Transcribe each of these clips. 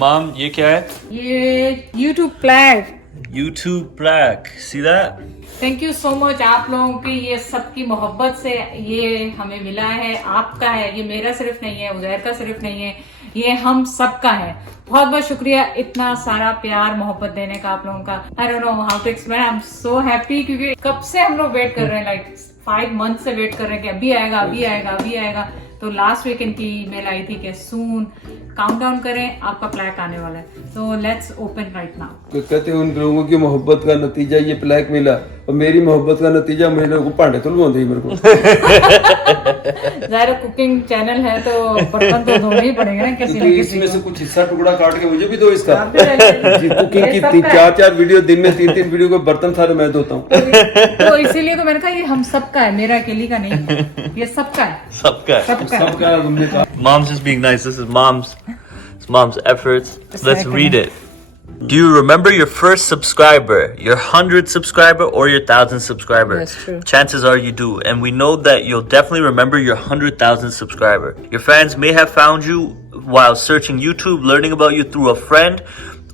Mom ये क्या है? ये YouTube flag. YouTube Black. See that? Thank you so much आप लोगों की ये सबकी मोहब्बत से ये हमें मिला है, आपका है, ये मेरा सिर्फ नहीं है, उजैर का सिर्फ नहीं है, ये हम सबका है। बहुत बहुत शुक्रिया इतना सारा प्यार मोहब्बत देने का आप लोगों का। I don't know how to explain, I am so happy क्योंकि कब से हम लोग वेट कर रहे हैं, लाइक 5 मंथ से वेट कर रहे हैं कि अभी आएगा अभी आएगा अभी आएगा। तो लास्ट वीक इनकी ईमेल आई थी कि सून काउंटडाउन करें, आपका प्लैक आने वाला है, तो लेट्स ओपन राइट नाउ। कहते हैं उन लोगों की मोहब्बत का नतीजा ये प्लैक मिला, और मेरी मोहब्बत का नतीजा मेरे को भांडे तुलवाते मेरे को। ज़ाहिर कुकिंग चैनल है तो बर्तन तो धोने ही पड़ेंगे ना किसी तो न किसी इसमें को। से कुछ हिस्सा टुकड़ा काट के मुझे भी दो इसका। जी, कुकिंग ये की सबका है। 4-4 वीडियो, दिन में 3-3 वीडियो के बर्तन सारे मैं धोता हूँ। तो इसीलिए तो मैंने कहा ये हम सबका है, मेरा अकेली का नहीं है, ये सबका है, सबका। सबका है। सबका तुमने कहा। Mom's just being nice. This is mom's efforts. Just Let's like read it. it. Do you remember your first subscriber, your 100th subscriber, or your 1000th subscriber? That's true. Chances are you do, and we know that you'll definitely remember your 100,000th subscriber. Your fans may have found you while searching YouTube, learning about you through a friend,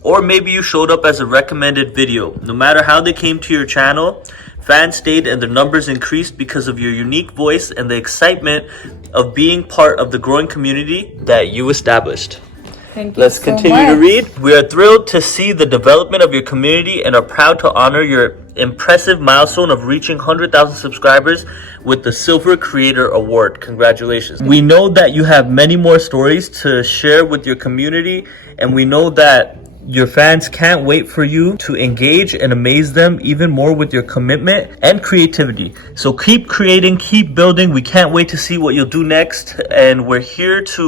or maybe you showed up as a recommended video. No matter how they came to your channel, fans stayed and their numbers increased because of your unique voice and the excitement of being part of the growing community that you established. Thank you Let's so continue to much. read. We are thrilled to see the development of your community and are proud to honor your impressive milestone of reaching 100,000 subscribers with the Silver Creator Award. Congratulations. We know that you have many more stories to share with your community, and we know that your fans can't wait for you to engage and amaze them even more with your commitment and creativity. So keep creating, keep building. We can't wait to see what you'll do next, and we're here to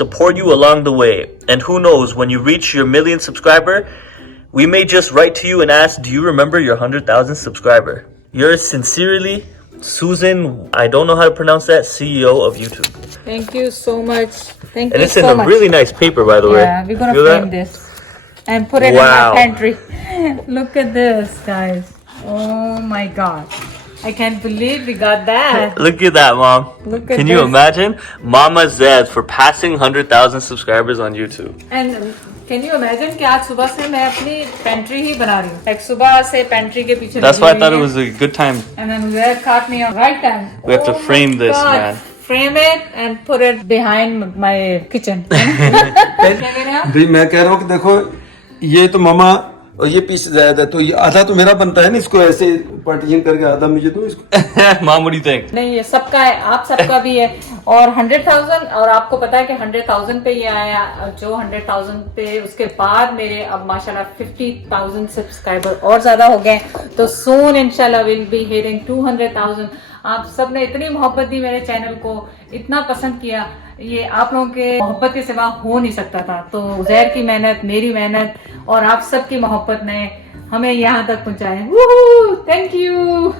support you along the way. And who knows, when you reach your 1,000,000 subscriber, we may just write to you and ask, do you remember your 100,000 subscriber? Yours sincerely, Susan, I don't know how to pronounce that, CEO of YouTube. Thank you so much. Thank And you it's in so a much. really nice paper, by the way. Yeah, we're gonna Feel frame that? this and put it in Wow. my pantry. Look at this, guys. Oh my god. I can't believe we got that. Look at that, Mom. Look at Can you this. imagine? Mama Zed for passing 100,000 subscribers on YouTube. And can you imagine कि आज सुबह से मैं अपनी pantry ही बना रही हूँ, like सुबह से पेंट्री के पीछे That's why I thought it was a good time. and then Uzair caught me on right time. We have to frame this, man. Frame it and put it behind my kitchen. क्या कह रहे हैं आप? भाई मैं कह रहा हूँ कि देखो ये तो मामा, और ये पीस ज्यादा है, तो ये आधा तो मेरा बनता है ना, इसको ऐसे पार्टीशन करके आधा मुझे दो इसको। Mom, what do you think? नहीं, ये सबका है, आप सबका भी है। और 100,000, और आपको पता है कि 100,000 पे ये आया, जो 100,000 पे उसके बाद मेरे अब माशाल्लाह 50,000 सब्सक्राइबर और ज्यादा हो गए। तो सून इंशाल्लाह विल बी हिटिंग 200,000। आप सब ने इतनी मोहब्बत दी मेरे चैनल को, इतना पसंद किया, ये आप लोगों के मोहब्बत के सिवा हो नहीं सकता था। तो उजैर की मेहनत, मेरी मेहनत और आप सबकी मोहब्बत ने हमें यहाँ तक पहुँचाया। Thank you.